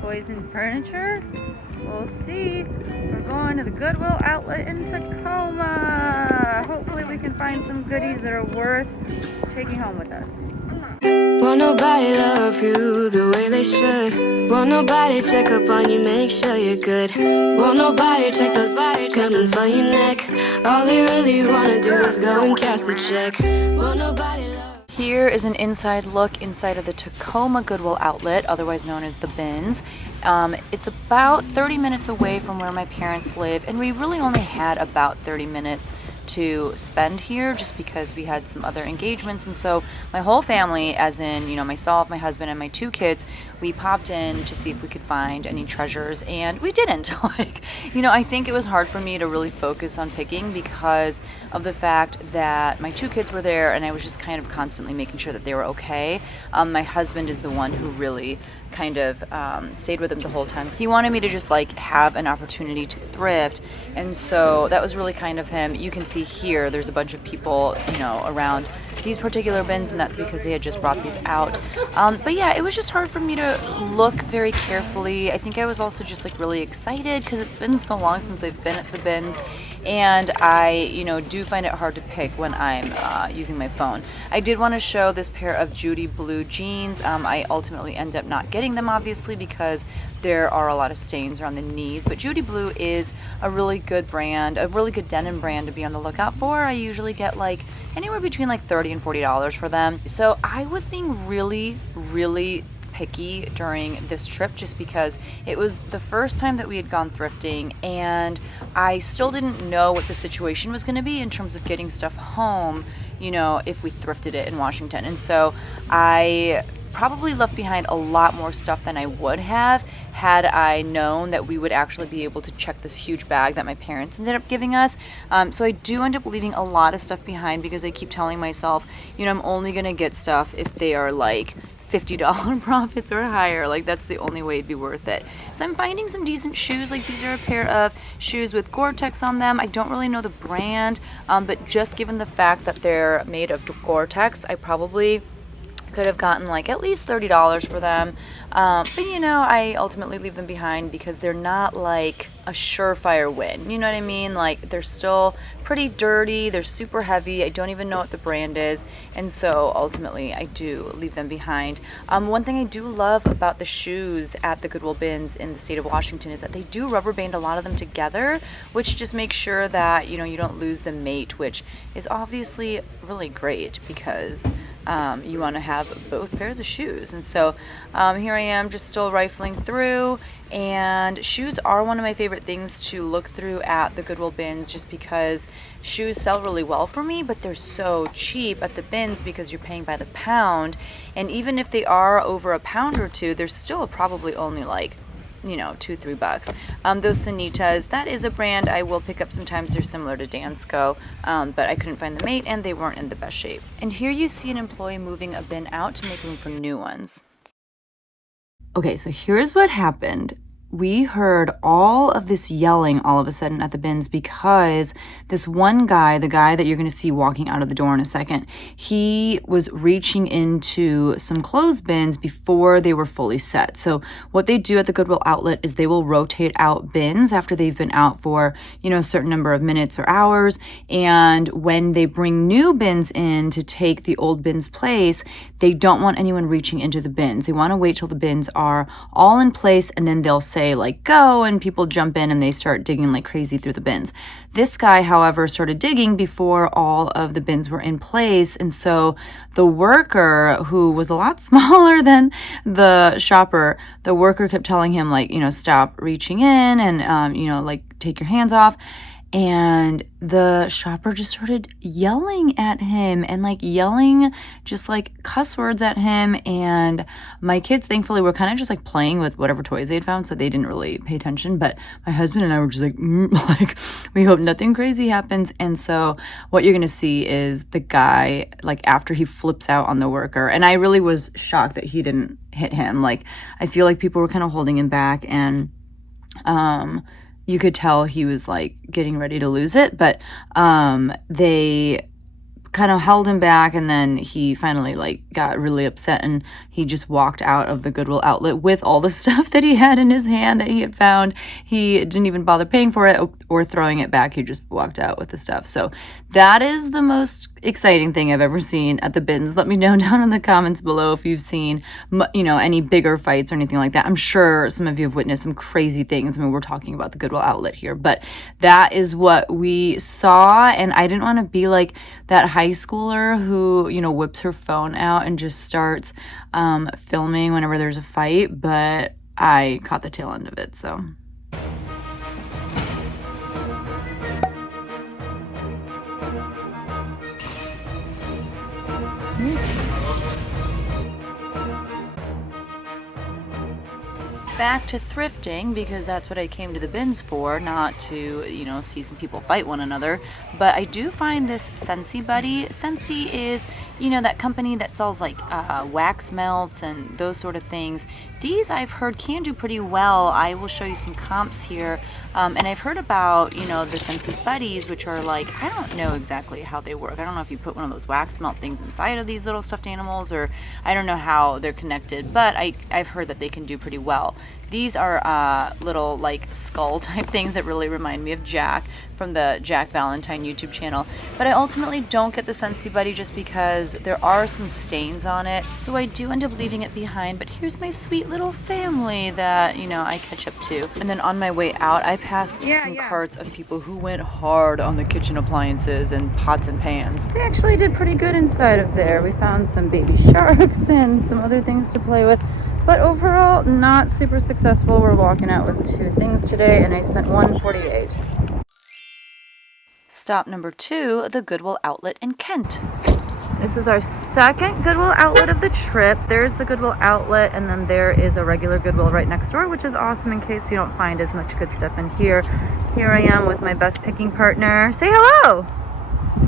Toys and furniture? We'll see. We're going to the Goodwill outlet in Tacoma. Hopefully we can find some goodies that are worth taking home with us. Won't nobody love you the way they should. Won't nobody check up on you, make sure you're good. Won't nobody check those body tremors for your neck. All they really wanna do is go and cash the check. Won't nobody love. Here is an inside look inside of the Tacoma Goodwill outlet, otherwise known as the BINS. It's about 30 minutes away from where my parents live, and we really only had about 30 minutes to spend here just because we had some other engagements. And so my whole family, as in, myself, my husband, and my 2 kids, we popped in to see if we could find any treasures, and we didn't. I think it was hard for me to really focus on picking because of the fact that my 2 kids were there, and I was just kind of constantly making sure that they were okay. My husband is the one who really kind of stayed with him the whole time. He wanted me to just have an opportunity to thrift, and so that was really kind of him. You can see here there's a bunch of people around these particular bins, and that's because they had just brought these out. But yeah, it was just hard for me to look very carefully. I think I was also just really excited because it's been so long since I've been at the bins, and I do find it hard to pick when I'm using my phone. I did want to show this pair of Judy blue jeans. I ultimately end up not getting them, obviously, because there are a lot of stains around the knees, but Judy blue is a really good brand, a really good denim brand to be on the lookout for. I usually get anywhere between $30 and $40 for them. So I was being really, really picky during this trip just because it was the first time that we had gone thrifting, and I still didn't know what the situation was going to be in terms of getting stuff home, if we thrifted it in Washington. And so I probably left behind a lot more stuff than I would have had I known that we would actually be able to check this huge bag that my parents ended up giving us. So I do end up leaving a lot of stuff behind because I keep telling myself, I'm only going to get stuff if they are $50 profits or higher. That's the only way it'd be worth it. So I'm finding some decent shoes. These are a pair of shoes with Gore-Tex on them. I don't really know the brand, but just given the fact that they're made of Gore-Tex, I probably could have gotten at least $30 for them. But I ultimately leave them behind because they're not a surefire win. You know what I mean? They're still pretty dirty. They're super heavy. I don't even know what the brand is. And so ultimately I do leave them behind. One thing I do love about the shoes at the Goodwill bins in the state of Washington is that they do rubber band a lot of them together, which just makes sure that, you don't lose the mate, which is obviously really great because you want to have both pairs of shoes. And so here I am just still rifling through, and shoes are one of my favorite things to look through at the Goodwill bins just because shoes sell really well for me, but they're so cheap at the bins because you're paying by the pound. And even if they are over a pound or two, they're still probably only $2-3. Those Sanitas, that is a brand I will pick up sometimes. They're similar to Dansko, but I couldn't find the mate and they weren't in the best shape. And here you see an employee moving a bin out to make room for new ones. Okay, so here's what happened. We heard all of this yelling all of a sudden at the bins because this one guy, the guy that you're going to see walking out of the door in a second, he was reaching into some clothes bins before they were fully set. So what they do at the Goodwill outlet is they will rotate out bins after they've been out for, a certain number of minutes or hours. And when they bring new bins in to take the old bins' place, they don't want anyone reaching into the bins. They want to wait till the bins are all in place, and then they'll say go, and people jump in and they start digging like crazy through the bins. This guy, however, started digging before all of the bins were in place, and so the worker, who was a lot smaller than the shopper, the worker kept telling him stop reaching in and take your hands off. And the shopper just started yelling at him and yelling just cuss words at him. And my kids, thankfully, were kind of just playing with whatever toys they'd found, so they didn't really pay attention. But my husband and I were just we hope nothing crazy happens. And so what you're gonna see is the guy after he flips out on the worker, and I really was shocked that he didn't hit him. I feel like people were kind of holding him back, and you could tell he was getting ready to lose it, but they kind of held him back, and then he finally like got really upset and he just walked out of the Goodwill outlet with all the stuff that he had in his hand that he had found. He didn't even bother paying for it or throwing it back. He just walked out with the stuff. So that is the most exciting thing I've ever seen at the bins. Let me know down in the comments below if you've seen, any bigger fights or anything like that. I'm sure some of you have witnessed some crazy things. I mean, we're talking about the Goodwill outlet here, but that is what we saw. And I didn't want to be like that high schooler who, whips her phone out and just starts filming whenever there's a fight, but I caught the tail end of it, so. Back to thrifting, because that's what I came to the bins for, not to, see some people fight one another. But I do find this Scentsy Buddy. Scentsy is, that company that sells like wax melts and those sort of things. These I've heard can do pretty well. I will show you some comps here. And I've heard about, the Scentsy Buddies, which are like, I don't know exactly how they work. I don't know if you put one of those wax melt things inside of these little stuffed animals, or I don't know how they're connected, but I've heard that they can do pretty well. These are little like skull type things that really remind me of Jack from the Jack Valentine YouTube channel. But I ultimately don't get the Scentsy Buddy just because there are some stains on it. So I do end up leaving it behind, but here's my sweet little family that, I catch up to. And then on my way out, I passed some carts of people who went hard on the kitchen appliances and pots and pans. They actually did pretty good inside of there. We found some baby sharks and some other things to play with. But overall, not super successful. We're walking out with 2 things today, and I spent $148. Stop number 2, the Goodwill outlet in Kent. This is our second Goodwill outlet of the trip. There's the Goodwill outlet, and then there is a regular Goodwill right next door, which is awesome in case we don't find as much good stuff in here. Here I am with my best picking partner. Say hello!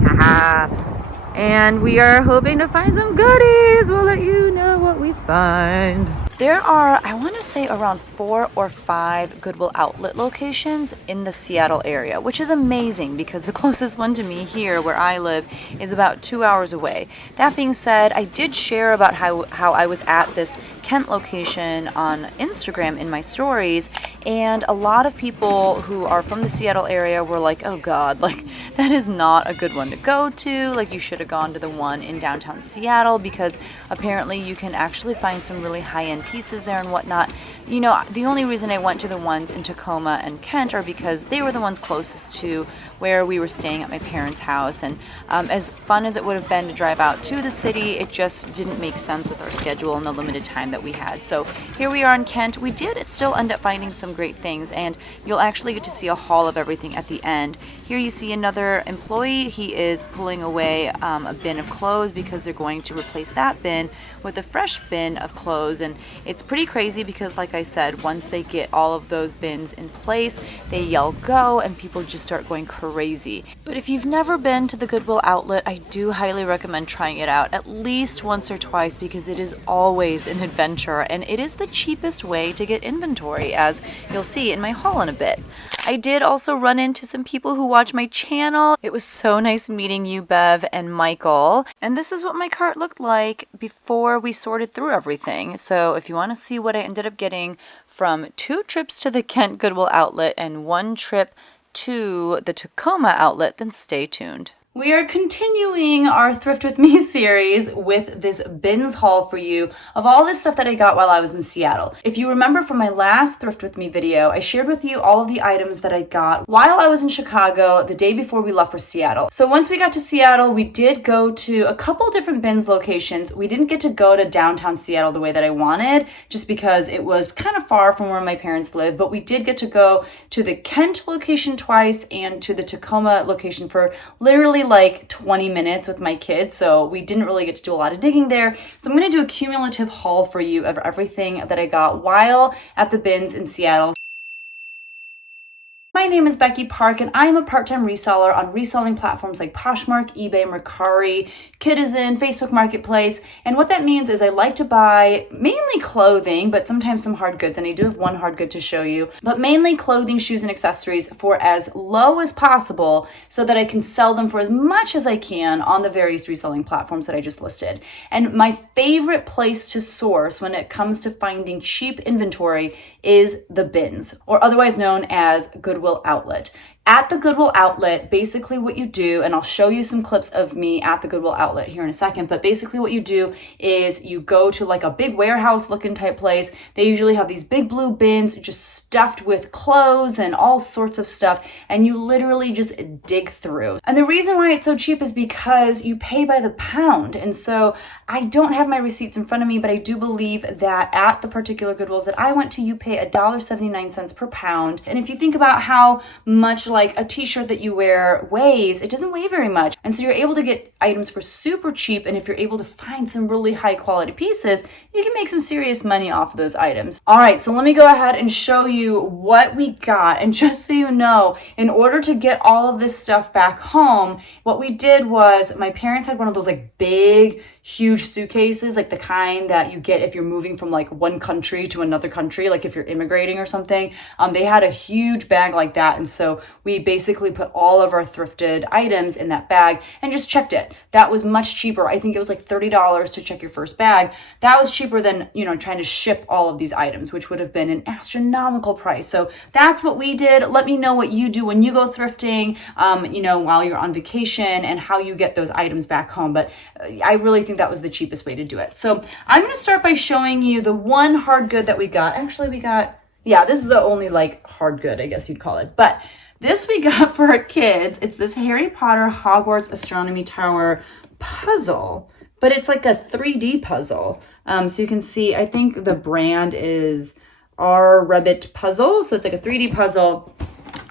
Haha! And we are hoping to find some goodies. We'll let you know what we find. There are, I want to say, around 4 or 5 Goodwill outlet locations in the Seattle area, which is amazing because the closest one to me here where I live is about 2 hours away. That being said, I did share about how I was at this Kent location on Instagram in my stories, and a lot of people who are from the Seattle area were like, oh God, like that is not a good one to go to. Like you should have gone to the one in downtown Seattle because apparently you can actually find some really high-end pieces there and whatnot. The only reason I went to the ones in Tacoma and Kent are because they were the ones closest to where we were staying at my parents' house, and as fun as it would have been to drive out to the city, it just didn't make sense with our schedule and the limited time that we had. So here we are in Kent. We did still end up finding some great things, and you'll actually get to see a haul of everything at the end. Here you see another employee. He is pulling away a bin of clothes because they're going to replace that bin with a fresh bin of clothes, and it's pretty crazy because, like I said, once they get all of those bins in place, they yell go and people just start going crazy. But if you've never been to the Goodwill outlet, I do highly recommend trying it out at least once or twice because it is always an adventure, and it is the cheapest way to get inventory, as you'll see in my haul in a bit. I did also run into some people who watch my channel. It was so nice meeting you, Bev and Michael. And this is what my cart looked like before we sorted through everything. So if you want to see what I ended up getting from 2 trips to the Kent Goodwill outlet and 1 trip to the Tacoma outlet, then stay tuned. We are continuing our Thrift With Me series with this bins haul for you of all this stuff that I got while I was in Seattle. If you remember from my last Thrift With Me video, I shared with you all of the items that I got while I was in Chicago the day before we left for Seattle. So once we got to Seattle, we did go to a couple different bins locations. We didn't get to go to downtown Seattle the way that I wanted, just because it was kind of far from where my parents live, but we did get to go to the Kent location twice and to the Tacoma location for literally like 20 minutes with my kids, so we didn't really get to do a lot of digging there. So I'm going to do a cumulative haul for you of everything that I got while at the bins in Seattle. My name is Becky Park, and I am a part-time reseller on reselling platforms like Poshmark, eBay, Mercari, Kidizen, Facebook Marketplace. And what that means is I like to buy mainly clothing, but sometimes some hard goods. And I do have one hard good to show you, but mainly clothing, shoes, and accessories for as low as possible so that I can sell them for as much as I can on the various reselling platforms that I just listed. And my favorite place to source when it comes to finding cheap inventory is the BINS, or otherwise known as Goodwill outlet. At the Goodwill outlet, basically what you do, and I'll show you some clips of me at the Goodwill outlet here in a second, but basically what you do is you go to like a big warehouse looking type place. They usually have these big blue bins just stuffed with clothes and all sorts of stuff, and you literally just dig through. And the reason why it's so cheap is because you pay by the pound. And so I don't have my receipts in front of me, but I do believe that at the particular Goodwills that I went to, you pay $1.79 per pound. And if you think about how much like a t-shirt that you wear weighs, it doesn't weigh very much. And so you're able to get items for super cheap. And if you're able to find some really high quality pieces, you can make some serious money off of those items. All right, so let me go ahead and show you what we got. And just so you know, in order to get all of this stuff back home, what we did was my parents had one of those like big, huge suitcases, like the kind that you get if you're moving from like one country to another country, like if you're immigrating or something. They had a huge bag like that. And so we basically put all of our thrifted items in that bag and just checked it. That was much cheaper. I think it was like $30 to check your first bag. That was cheaper than, trying to ship all of these items, which would have been an astronomical price. So that's what we did. Let me know what you do when you go thrifting, while you're on vacation, and how you get those items back home. But I really think that was the cheapest way to do it. So I'm going to start by showing you the one hard good that we got. Actually, this is the only like hard good, I guess you'd call it. But this we got for our kids. It's this Harry Potter Hogwarts Astronomy Tower puzzle, but it's like a 3D puzzle. So you can see, I think the brand is R Rabbit Puzzle. So it's like a 3D puzzle,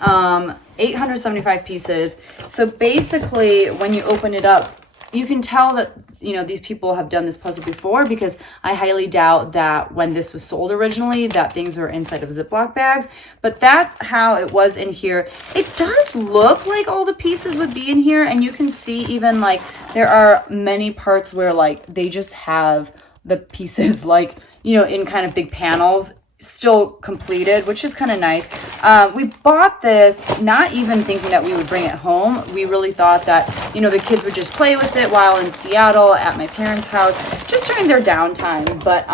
875 pieces. So basically when you open it up, you can tell that, these people have done this puzzle before, because I highly doubt that when this was sold originally that things were inside of Ziploc bags, but that's how it was in here. It does look like all the pieces would be in here, and you can see even like there are many parts where like they just have the pieces like, in kind of big panels still completed, which is kind of nice. We bought this not even thinking that we would bring it home. We really thought that, the kids would just play with it while in Seattle at my parents' house, just during their downtime. But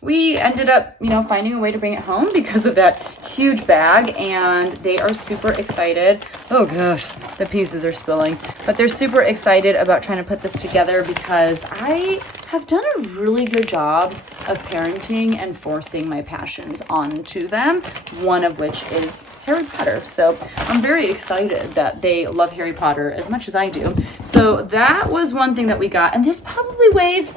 we ended up, finding a way to bring it home because of that huge bag, and they are super excited. Oh gosh, the pieces are spilling, but they're super excited about trying to put this together because I have done a really good job of parenting and forcing my passions onto them, one of which is Harry Potter. So I'm very excited that they love Harry Potter as much as I do. So that was one thing that we got, and this probably weighs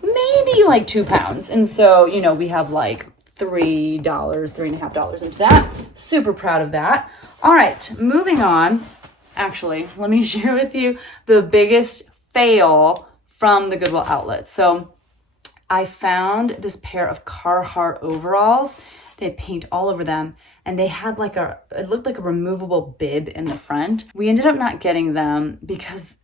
maybe like 2 pounds. And so, we have like $3.5 into that. Super proud of that. All right, moving on. Actually, let me share with you the biggest fail from the Goodwill outlet. So I found this pair of Carhartt overalls. They had paint all over them, and they had it looked like a removable bib in the front. We ended up not getting them because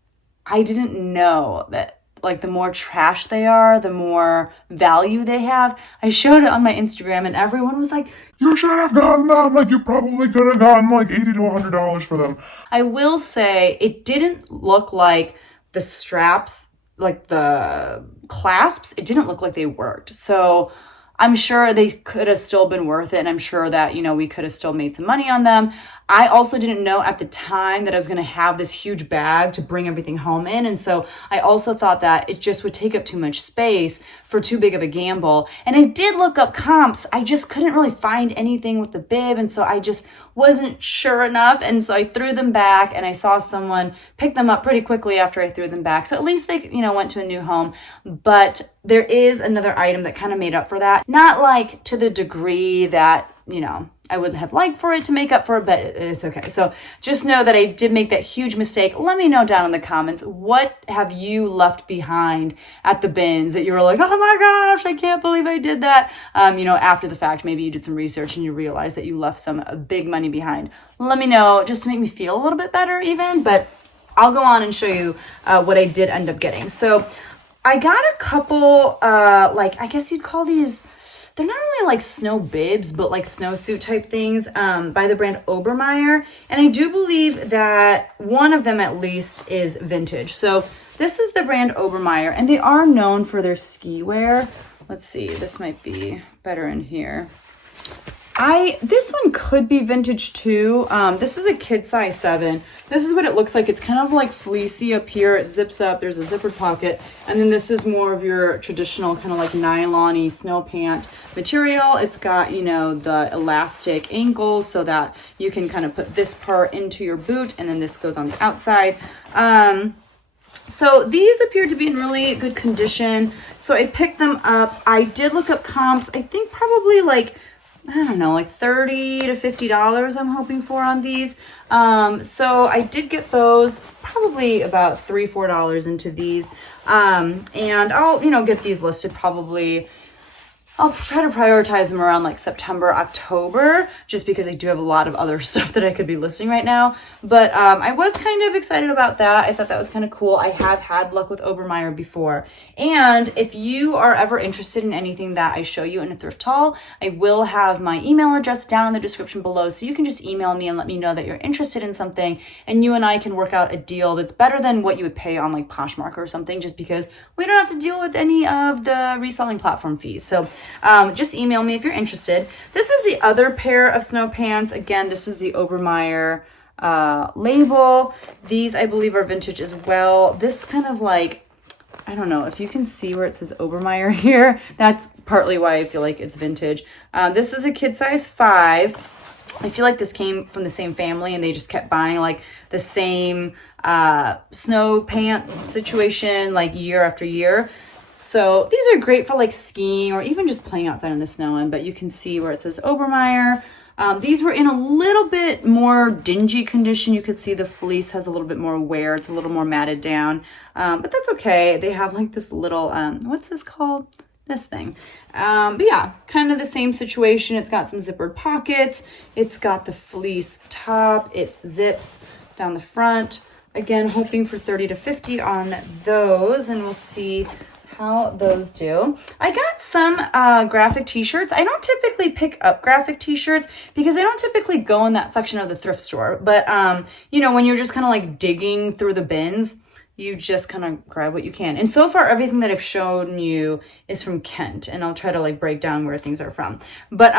I didn't know that like the more trash they are, the more value they have. I showed it on my Instagram, and everyone was like, "You should have gotten them. Like, you probably could have gotten like $80 to $100 for them." I will say it didn't look like the straps, like the clasps, it didn't look like they worked. So I'm sure they could have still been worth it, and I'm sure that, we could have still made some money on them. I also didn't know at the time that I was going to have this huge bag to bring everything home in. And so I also thought that it just would take up too much space for too big of a gamble. And I did look up comps. I just couldn't really find anything with the bib. And so I just wasn't sure enough. And so I threw them back, and I saw someone pick them up pretty quickly after I threw them back. So at least they, went to a new home. But there is another item that kind of made up for that. Not like to the degree that, I would have liked for it to make up for it, but it's okay. So just know that I did make that huge mistake. Let me know down in the comments, what have you left behind at the bins that you were like, oh my gosh, I can't believe I did that. After the fact, maybe you did some research and you realized that you left some big money behind. Let me know, just to make me feel a little bit better even, but I'll go on and show you what I did end up getting. So I got a couple, I guess you'd call these, they're not really like snow bibs, but like snowsuit type things by the brand Obermeyer. And I do believe that one of them at least is vintage. So this is the brand Obermeyer, and they are known for their ski wear. Let's see, this might be better in here. This one could be vintage too. This is a kid size 7. This is what it looks like. It's kind of like fleecy up here. It zips up. There's a zippered pocket. And then this is more of your traditional kind of like nylon-y snow pant material. It's got, the elastic ankles so that you can kind of put this part into your boot, and then this goes on the outside. So these appear to be in really good condition. So I picked them up. I did look up comps. I think probably like $30 to $50 I'm hoping for on these. So I did get those, probably about $3, $4 into these. And I'll, get these listed probably. I'll try to prioritize them around like September, October, just because I do have a lot of other stuff that I could be listing right now. But I was kind of excited about that. I thought that was kind of cool. I have had luck with Obermeyer before. And if you are ever interested in anything that I show you in a thrift haul, I will have my email address down in the description below. So you can just email me and let me know that you're interested in something. And you and I can work out a deal that's better than what you would pay on like Poshmark or something, just because we don't have to deal with any of the reselling platform fees. So just email me if you're interested. This is the other pair of snow pants. Again, this is the Obermeyer label. These, I believe, are vintage as well. This kind of like, I don't know if you can see where it says Obermeyer here. That's partly why I feel like it's vintage. This is a kid size 5. I feel like this came from the same family and they just kept buying like the same snow pant situation like year after year. So these are great for like skiing or even just playing outside in the snow. But you can see where it says Obermeyer. These were in a little bit more dingy condition. You could see the fleece has a little bit more wear. It's a little more matted down, but that's okay. They have like this little, what's this called? This thing. But yeah, kind of the same situation. It's got some zippered pockets. It's got the fleece top. It zips down the front. Again, hoping for 30 to 50 on those, and we'll see how those do. I got some graphic t-shirts. I don't typically pick up graphic t-shirts because I don't typically go in that section of the thrift store. But, when you're just kind of like digging through the bins, you just kind of grab what you can. And so far, everything that I've shown you is from Kent, and I'll try to like break down where things are from. But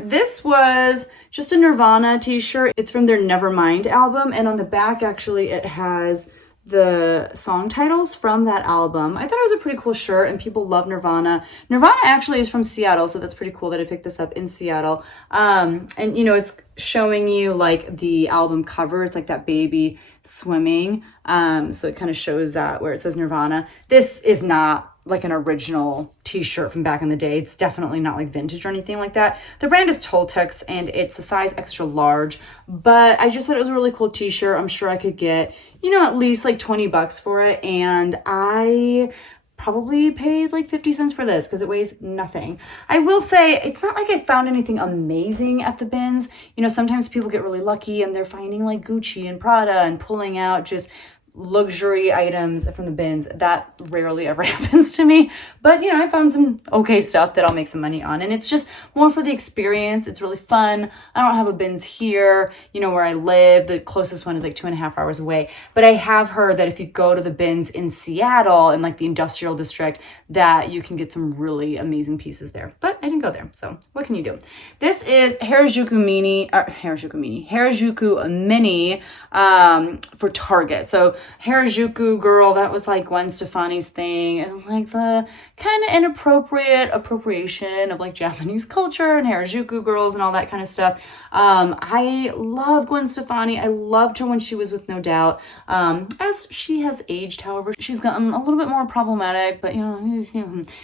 this was just a Nirvana t-shirt. It's from their Nevermind album. And on the back, actually, it has the song titles from that album. I thought it was a pretty cool shirt, and people love Nirvana. Nirvana actually is from Seattle, so that's pretty cool that I picked this up in Seattle. And it's showing you like the album cover. It's like that baby swimming. So it kind of shows that where it says Nirvana. This is not like an original t-shirt from back in the day. It's definitely not like vintage or anything like that. The brand is Toltex, and it's a size extra large, but I just thought it was a really cool t-shirt. I'm sure I could get, at least like $20 for it. And I probably paid like 50 cents for this because it weighs nothing. I will say it's not like I found anything amazing at the bins. Sometimes people get really lucky and they're finding like Gucci and Prada and pulling out just luxury items from the bins. That rarely ever happens to me, but I found some okay stuff that I'll make some money on, and it's just more for the experience. It's really fun. I don't have a bins here, where I live. The closest one is like 2.5 hours away, but I have heard that if you go to the bins in Seattle in like the industrial district, that you can get some really amazing pieces there, but I didn't go there, so what can you do? This is Harajuku Mini for Target. So Harajuku girl, that was like Gwen Stefani's thing. It was like the kind of inappropriate appropriation of like Japanese culture and Harajuku girls and all that kind of stuff. I love Gwen Stefani. I loved her when she was with No Doubt. As she has aged, however, she's gotten a little bit more problematic, but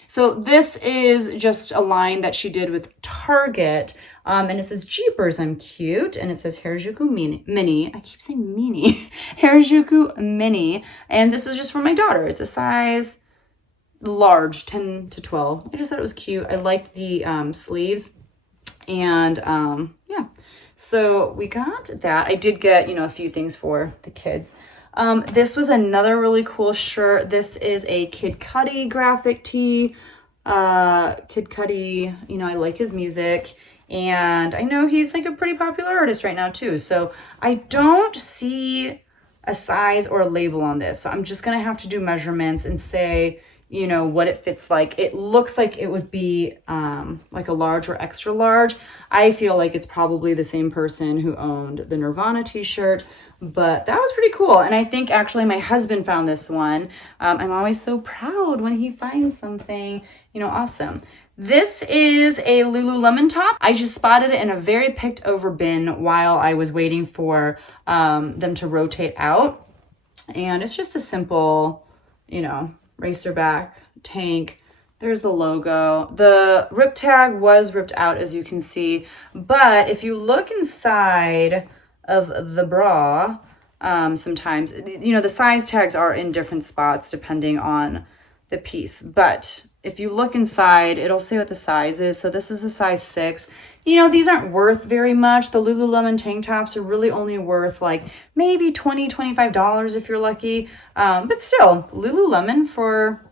so this is just a line line that she did with Target. And it says, Jeepers, I'm cute. And it says Harajuku Mini. I keep saying mini. Harajuku Mini. And this is just for my daughter. It's a size large, 10 to 12. I just thought it was cute. I liked the sleeves. And yeah, so we got that. I did get, a few things for the kids. This was another really cool shirt. This is a Kid Cudi graphic tee. Kid Cudi, I like his music. And I know he's like a pretty popular artist right now too. So I don't see a size or a label on this. So I'm just going to have to do measurements and say, what it fits like. It looks like it would be like a large or extra large. I feel like it's probably the same person who owned the Nirvana t-shirt, but that was pretty cool. And I think actually my husband found this one. I'm always so proud when he finds something, awesome. This is a Lululemon top. I just spotted it in a very picked over bin while I was waiting for them to rotate out. And it's just a simple, racer back tank. There's the logo. The rip tag was ripped out, as you can see. But if you look inside of the bra, sometimes, the size tags are in different spots depending on the piece. But if you look inside, it'll say what the size is. So this is a size 6. These aren't worth very much. The Lululemon tank tops are really only worth like maybe $20, $25 if you're lucky. But still, Lululemon for,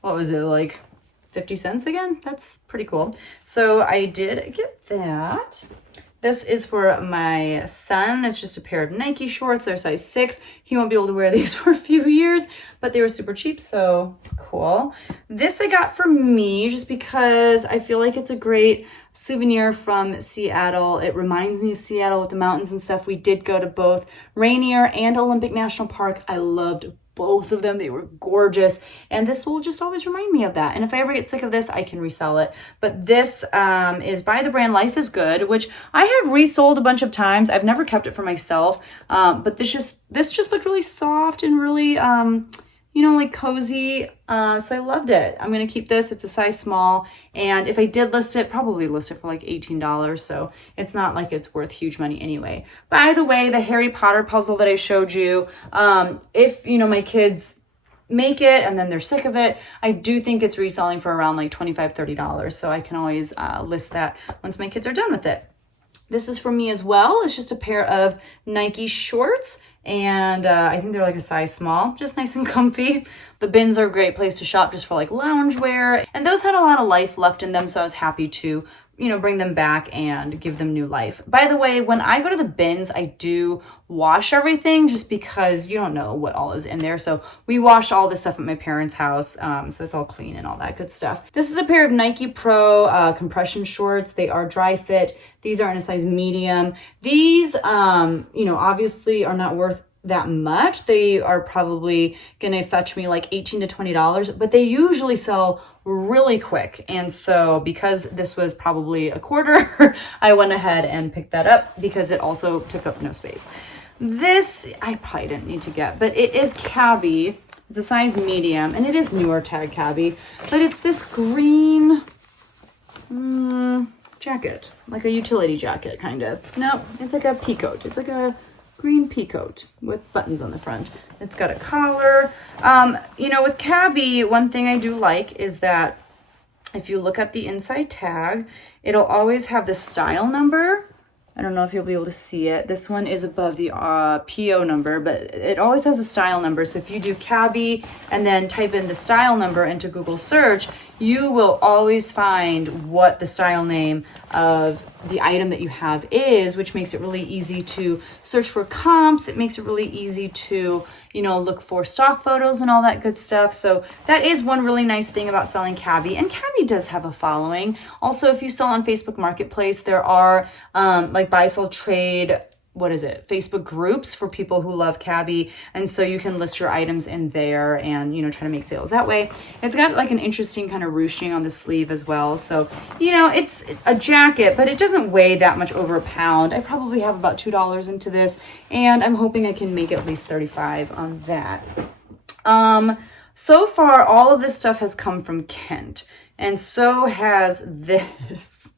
what was it, like 50 cents again? That's pretty cool. So I did get that. This is for my son. It's just a pair of Nike shorts. They're size 6. He won't be able to wear these for a few years, but they were super cheap, so cool. This I got for me just because I feel like it's a great souvenir from Seattle. It reminds me of Seattle with the mountains and stuff. We did go to both Rainier and Olympic National Park. I loved both of them. They were gorgeous, and this will just always remind me of that. And if I ever get sick of this, I can resell it. But this is by the brand Life is Good, which I have resold a bunch of times. I've never kept it for myself, but this just looked really soft and really like cozy. So I loved it. I'm gonna keep this. It's a size small, and if I did list it, probably list it for like $18. So it's not like it's worth huge money anyway. By the way, the Harry Potter puzzle that I showed you, if my kids make it and then they're sick of it, I do think it's reselling for around like $25, $30. So I can always list that once my kids are done with it. This is for me as well. It's just a pair of Nike shorts. And I think they're like a size small, just nice and comfy. The bins are a great place to shop just for like loungewear. And those had a lot of life left in them, so I was happy to, bring them back and give them new life. By the way, when I go to the bins, I do wash everything just because you don't know what all is in there. So we washed all this stuff at my parents' house, so it's all clean and all that good stuff. This is a pair of Nike Pro compression shorts. They are dry fit. These are in a size medium. These, obviously are not worth that much. They are probably gonna fetch me like $18 to $20, but they usually sell really quick. And so because this was probably a quarter, I went ahead and picked that up because it also took up no space. This I probably didn't need to get, but it is cabbie. It's a size medium, and it is newer tag cabbie, but it's this green jacket, like a utility jacket kind of. No, it's like a pea coat. It's like a green pea coat with buttons on the front. It's got a collar. With cabbie, one thing I do like is that if you look at the inside tag, it'll always have the style number. I don't know if you'll be able to see it. This one is above the PO number, but it always has a style number. So if you do cabbie and then type in the style number into Google search, you will always find what the style name of the item that you have is, which makes it really easy to search for comps. It makes it really easy to, look for stock photos and all that good stuff. So that is one really nice thing about selling cabbie. And cabbie does have a following. Also, if you sell on Facebook Marketplace, there are like buy, sell, trade, Facebook groups for people who love cabbie. And so you can list your items in there and, try to make sales that way. It's got like an interesting kind of ruching on the sleeve as well. So, it's a jacket, but it doesn't weigh that much over a pound. I probably have about $2 into this, and I'm hoping I can make at least $35 on that. So far, all of this stuff has come from Kent. and so has this.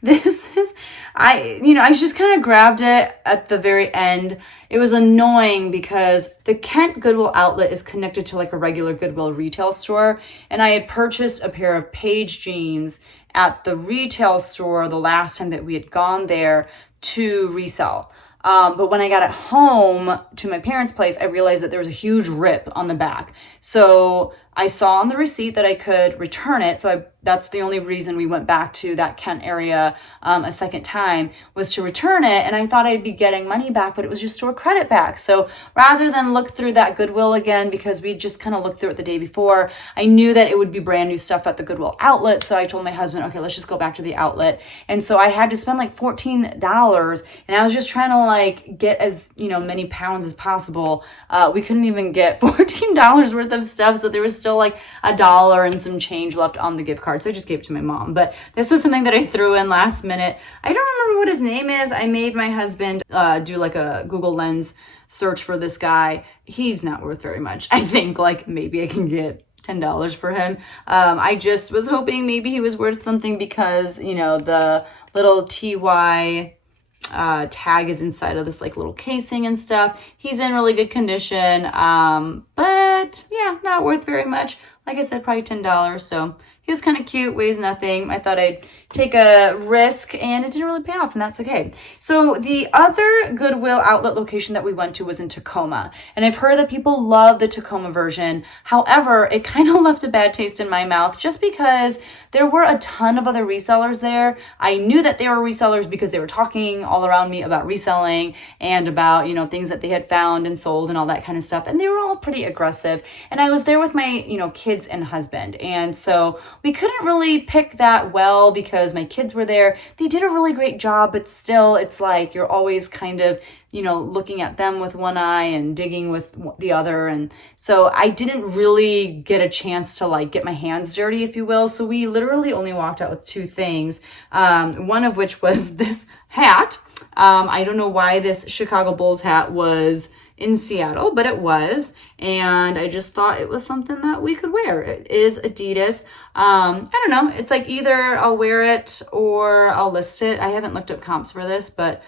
This is, I just kind of grabbed it at the very end. It was annoying because the Kent Goodwill outlet is connected to like a regular Goodwill retail store. And I had purchased a pair of Paige jeans at the retail store the last time that we had gone there to resell. But when I got it home to my parents' place, I realized that there was a huge rip on the back. So I saw on the receipt that I could return it. So that's the only reason we went back to that Kent area a second time, was to return it. And I thought I'd be getting money back, but it was just store credit back. So rather than look through that Goodwill again, because we just kind of looked through it the day before, I knew that it would be brand new stuff at the Goodwill outlet. So I told my husband, okay, let's just go back to the outlet. And so I had to spend like $14, and I was just trying to like get as, many pounds as possible. We couldn't even get $14 worth of stuff. So there was still like $1 and some change left on the gift card. So I just gave it to my mom. But this was something that I threw in last minute. I don't remember what his name is. I made my husband do like a Google Lens search for this guy. He's not worth very much. I think like maybe I can get $10 for him. I just was hoping maybe he was worth something because, the little TY tag is inside of this like little casing and stuff. He's in really good condition. But yeah, not worth very much. Like I said, probably $10. So he was kind of cute, weighs nothing. I thought I'd take a risk, and it didn't really pay off, and that's okay. So the other Goodwill outlet location that we went to was in Tacoma, and I've heard that people love the Tacoma version. However, it kind of left a bad taste in my mouth just because there were a ton of other resellers there. I knew that they were resellers because they were talking all around me about reselling and about, things that they had found and sold and all that kind of stuff, and they were all pretty aggressive. And I was there with my, kids and husband, and so we couldn't really pick that well because my kids were there. They did a really great job, but still, it's like you're always kind of, looking at them with one eye and digging with the other. And so I didn't really get a chance to like get my hands dirty, if you will. So we literally only walked out with two things. One of which was this hat. I don't know why this Chicago Bulls hat was in Seattle, but it was, and I just thought it was something that we could wear. It is Adidas. I don't know. It's like either I'll wear it or I'll list it. I haven't looked up comps for this, but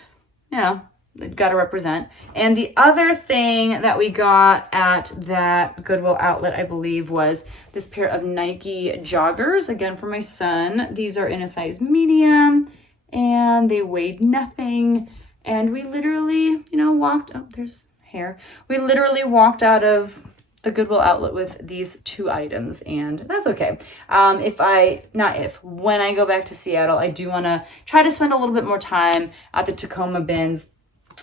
got to represent. And the other thing that we got at that Goodwill outlet, I believe, was this pair of Nike joggers, again for my son. These are in a size medium, and they weighed nothing. And we literally, walked up. There's hair. We literally walked out of the Goodwill outlet with these two items, and that's okay. When I go back to Seattle, I do want to try to spend a little bit more time at the Tacoma BINS,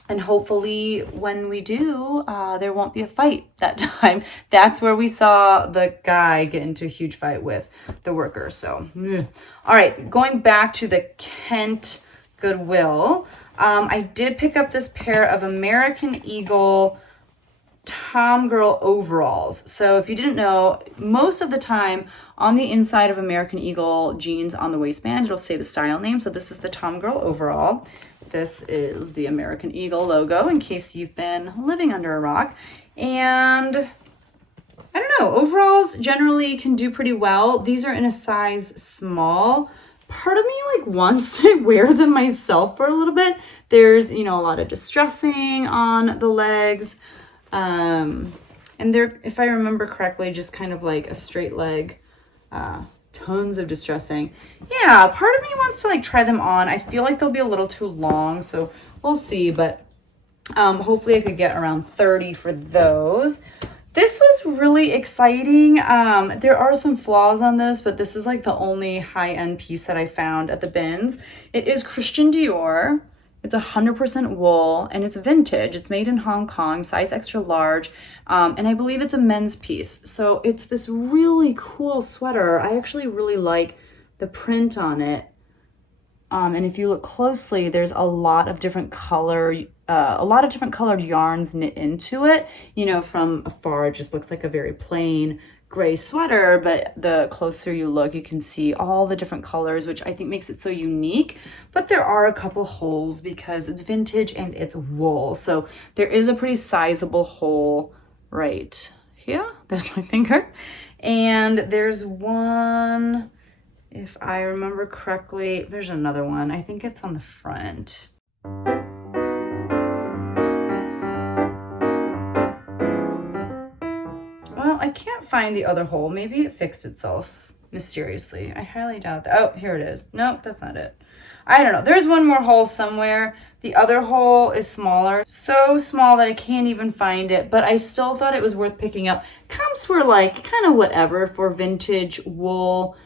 and hopefully when we do, there won't be a fight that time. That's where we saw the guy get into a huge fight with the worker. So, all right, going back to the Kent Goodwill, I did pick up this pair of American Eagle Tom Girl overalls. So if you didn't know, most of the time on the inside of American Eagle jeans on the waistband, it'll say the style name. So this is the Tom Girl overall. This is the American Eagle logo, in case you've been living under a rock. And I don't know, overalls generally can do pretty well. These are in a size small. Part of me wants to wear them myself for a little bit. There's, a lot of distressing on the legs. And they're, if I remember correctly, just kind of like a straight leg, tons of distressing. Yeah, part of me wants to try them on. I feel like they'll be a little too long, so we'll see, but hopefully I could get around 30 for those. This was really exciting. There are some flaws on this, but this is the only high-end piece that I found at the BINS. It is Christian Dior. It's 100% wool, and it's vintage. It's made in Hong Kong, size extra large, and I believe it's a men's piece. So it's this really cool sweater. I actually really like the print on it. And if you look closely, there's a lot of different colored yarns knit into it. From afar, it just looks like a very plain gray sweater, but the closer you look, you can see all the different colors, which I think makes it so unique. But there are a couple holes because it's vintage and it's wool. So there is a pretty sizable hole right here. There's my finger. And there's one if I remember correctly. There's another one. I think it's on the front. Well, I can't find the other hole. Maybe it fixed itself mysteriously. I highly doubt that. Oh, here it is. Nope, that's not it. I don't know. There's one more hole somewhere. The other hole is smaller. So small that I can't even find it, but I still thought it was worth picking up. Comps were like kind of whatever for vintage wool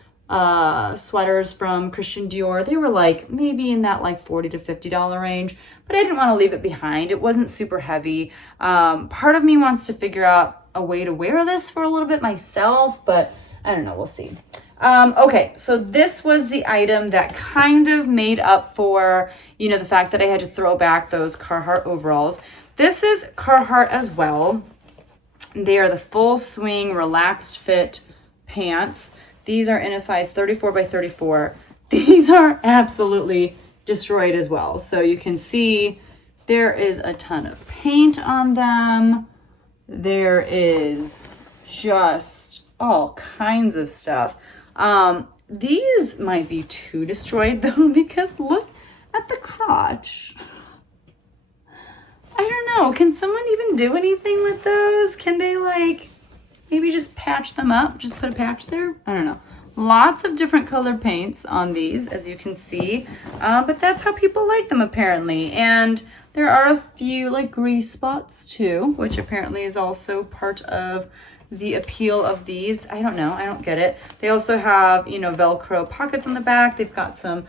sweaters from Christian Dior. They were like maybe in that like $40 to $50 range, but I didn't want to leave it behind. It wasn't super heavy. Part of me wants to figure out a way to wear this for a little bit myself, but I don't know. We'll see. Okay, so this was the item that kind of made up for, you know, the fact that I had to throw back those Carhartt overalls. This is Carhartt as well. They are the full swing relaxed fit pants. These are in a size 34 by 34. These are absolutely destroyed as well. So you can see there is a ton of paint on them. There is just all kinds of stuff. These might be too destroyed though, because look at the crotch. I don't know. Can someone even do anything with those? Can they like maybe just patch them up? Just put a patch there? I don't know. Lots of different colored paints on these, as you can see. But that's how people like them apparently. And there are a few like grease spots too, which apparently is also part of the appeal of these. I don't know. I don't get it. They also have, you know, Velcro pockets on the back. They've got some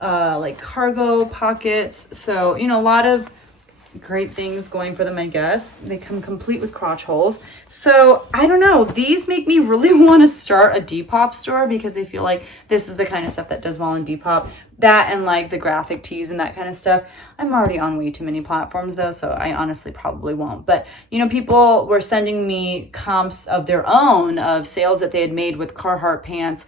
like cargo pockets. So, you know, a lot of great things going for them, I guess. They come complete with crotch holes. So I don't know. These make me really want to start a Depop store because I feel like this is the kind of stuff that does well in Depop. That and like the graphic tees and that kind of stuff. I'm already on way too many platforms though, so I honestly probably won't. But, you know, people were sending me comps of their own of sales that they had made with Carhartt pants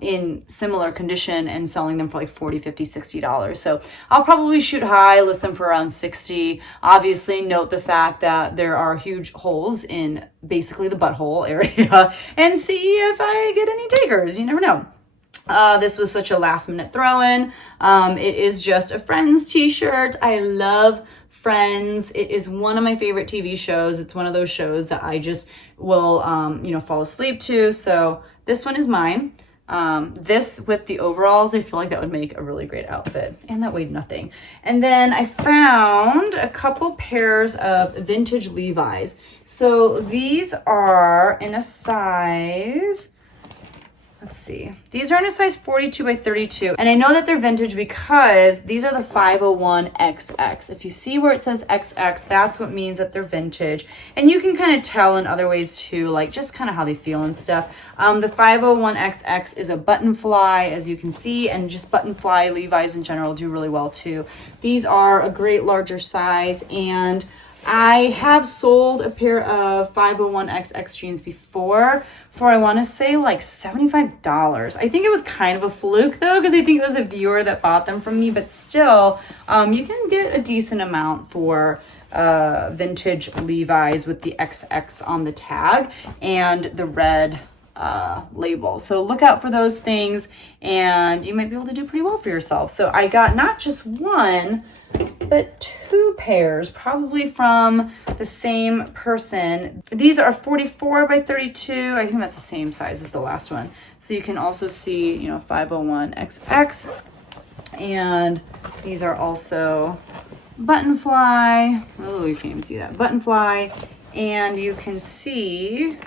in similar condition and selling them for like $40, $50, $60. So I'll probably shoot high, list them for around 60. Obviously note the fact that there are huge holes in basically the butthole area and see if I get any takers. You never know. This was such a last minute throw-in. It is just a Friends t-shirt. I love Friends. It is one of my favorite TV shows. It's one of those shows that I just will, you know, fall asleep to. So this one is mine. This with the overalls, I feel like that would make a really great outfit. And that weighed nothing. And then I found a couple pairs of vintage Levi's. So these are in a size... Let's see. These are in a size 42 by 32. And I know that they're vintage because these are the 501XX. If you see where it says XX, that's what means that they're vintage. And you can kind of tell in other ways too, like just kind of how they feel and stuff. The 501XX is a button fly, as you can see, and just button fly Levi's in general do really well too. These are a great larger size, and I have sold a pair of 501XX jeans before for, I want to say, like $75. I think it was kind of a fluke though, because I think it was a viewer that bought them from me, but still, you can get a decent amount for vintage Levi's with the XX on the tag and the red label. So look out for those things and you might be able to do pretty well for yourself. So I got not just one, but two pairs, probably from the same person. These are 44 by 32. I think that's the same size as the last one. So you can also see, you know, 501XX. And these are also button fly. Oh, you can't even see that. Button fly. And you can see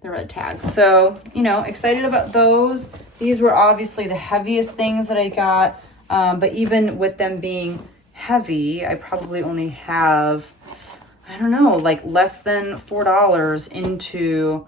the red tags. So, you know, excited about those. These were obviously the heaviest things that I got. But even with them being heavy, I probably only have, I don't know, like less than $4 into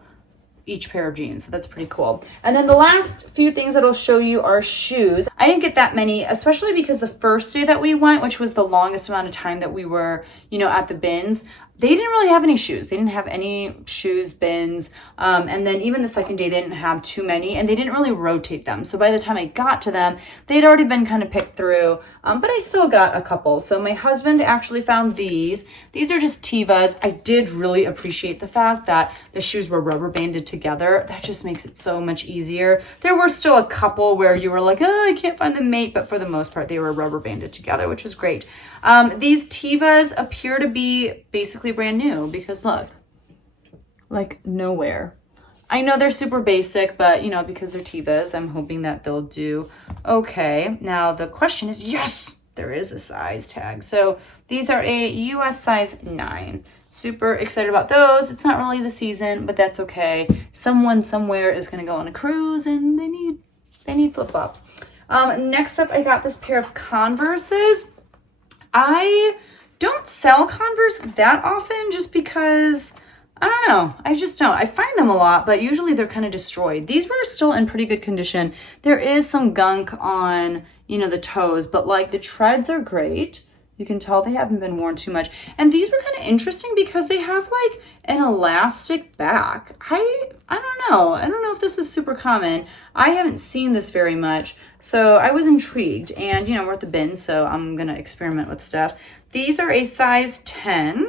each pair of jeans. So that's pretty cool. And then the last few things that I'll show you are shoes. I didn't get that many, especially because the first day that we went, which was the longest amount of time that we were, you know, at the bins, they didn't really have any shoes. They didn't have any shoes bins. And then even the second day, they didn't have too many, and they didn't really rotate them. So by the time I got to them, they'd already been kind of picked through, but I still got a couple. So my husband actually found these. These are just Tevas. I did really appreciate the fact that the shoes were rubber banded together. That just makes it so much easier. There were still a couple where you were like, oh, I can't find the mate, but for the most part, they were rubber banded together, which was great. These Tevas appear to be basically brand new because look, like nowhere. I know they're super basic, but you know, because they're Tevas, I'm hoping that they'll do okay. Now the question is, yes, there is a size tag. So these are a US size 9. Super excited about those. It's not really the season, but that's okay. Someone somewhere is going to go on a cruise and they need flip-flops. Next up, I got this pair of Converses. I don't sell Converse that often just because, I don't know, I just don't. I find them a lot, but usually they're kind of destroyed. These were still in pretty good condition. There is some gunk on, you know, the toes, but like the treads are great. You can tell they haven't been worn too much. And these were kind of interesting because they have like an elastic back. I don't know. I don't know if this is super common. I haven't seen this very much. So I was intrigued, and you know, we're at the BINS, so I'm gonna experiment with stuff. These are a size 10,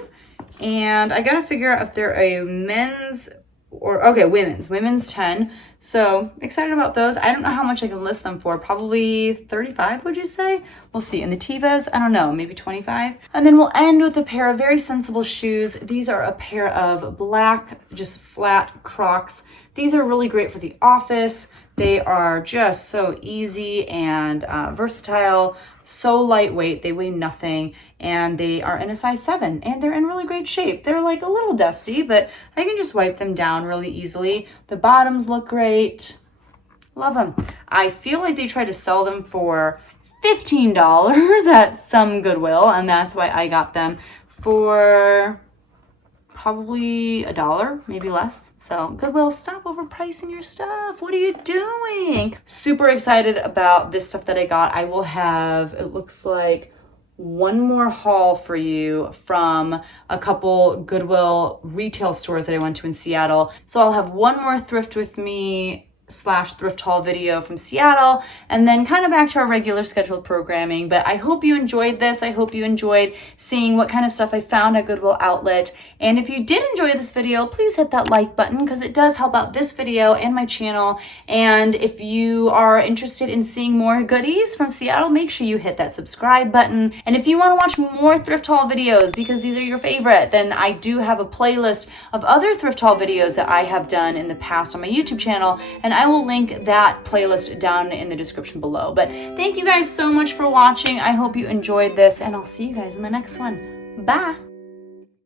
and I gotta figure out if they're a men's or, okay, women's 10. So excited about those. I don't know how much I can list them for. Probably 35, would you say? We'll see. And the Tevas, I don't know, maybe 25. And then we'll end with a pair of very sensible shoes. These are a pair of black, just flat Crocs. These are really great for the office. They are just so easy and versatile, so lightweight. They weigh nothing, and they are in a size 7, and they're in really great shape. They're like a little dusty, but I can just wipe them down really easily. The bottoms look great. Love them. I feel like they tried to sell them for $15 at some Goodwill, and that's why I got them for probably $1, maybe less. So Goodwill, stop overpricing your stuff. What are you doing? Super excited about this stuff that I got. I will have, it looks like, one more haul for you from a couple Goodwill retail stores that I went to in Seattle. So I'll have one more thrift with me / thrift haul video from Seattle, and then kind of back to our regular scheduled programming. But I hope you enjoyed this. I hope you enjoyed seeing what kind of stuff I found at Goodwill Outlet. And if you did enjoy this video, please hit that like button because it does help out this video and my channel. And if you are interested in seeing more goodies from Seattle, make sure you hit that subscribe button. And if you want to watch more thrift haul videos because these are your favorite, then I do have a playlist of other thrift haul videos that I have done in the past on my YouTube channel, and I will link that playlist down in the description below. But thank you guys so much for watching. I hope you enjoyed this, and I'll see you guys in the next one. Bye.